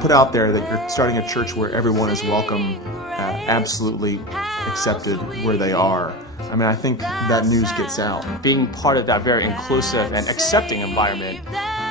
put out there that you're starting a church where everyone is welcome, absolutely accepted where they are, I mean, I think that news gets out. Being part of that very inclusive and accepting environment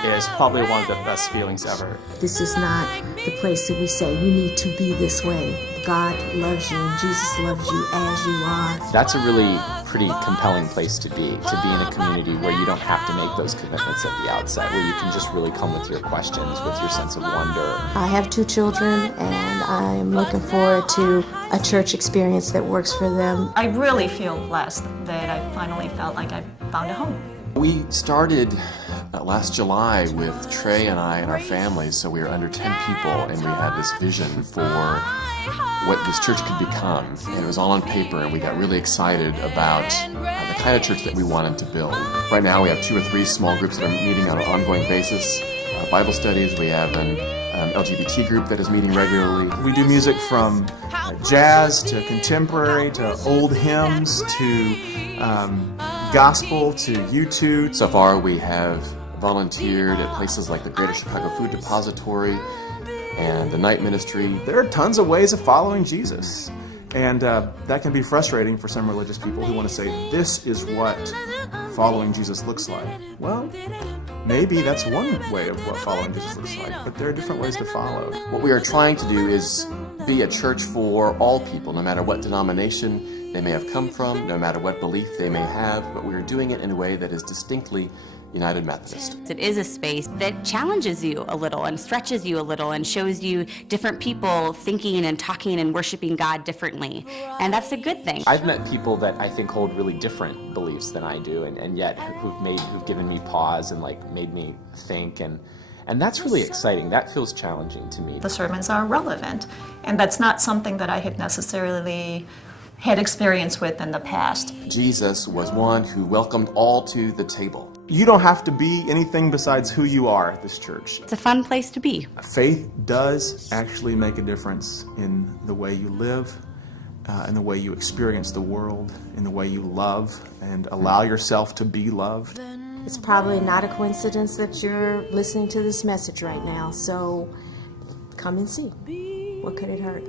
is probably one of the best feelings ever. This is not the place that we say you need to be this way. God loves you and Jesus loves you as you are. That's a really pretty compelling place to be in a community where you don't have to make those commitments at the outset, where you can just really come with your questions, with your sense of wonder. I have 2 children and I'm looking forward to a church experience that works for them. I really feel blessed that I finally felt like I found a home. We started last July with Trey and I and our families, so we were under 10 people, and we had this vision for what this church could become. And it was all on paper, and we got really excited about the kind of church that we wanted to build. Right now we have 2 or 3 small groups that are meeting on an ongoing basis. Bible studies, we have an LGBT group that is meeting regularly. We do music from jazz to contemporary to old hymns to gospel to YouTube. So far we have volunteered at places like the Greater Chicago Food Depository and the Night Ministry. There are tons of ways of following Jesus, and that can be frustrating for some religious people who want to say, this is what following Jesus looks like. Well, maybe that's one way of what following Jesus looks like, but there are different ways to follow. What we are trying to do is be a church for all people, no matter what denomination they may have come from, no matter what belief they may have, but we are doing it in a way that is distinctly United Methodist. It is a space that challenges you a little and stretches you a little and shows you different people thinking and talking and worshiping God differently. And that's a good thing. I've met people that I think hold really different beliefs than I do, and yet who've given me pause and made me think, and that's really exciting. That feels challenging to me. The sermons are relevant, and that's not something that I had necessarily had experience with in the past. Jesus was one who welcomed all to the table. You don't have to be anything besides who you are at this church. It's a fun place to be. Faith does actually make a difference in the way you live, in the way you experience the world, in the way you love and allow yourself to be loved. It's probably not a coincidence that you're listening to this message right now, so come and see. What could it hurt?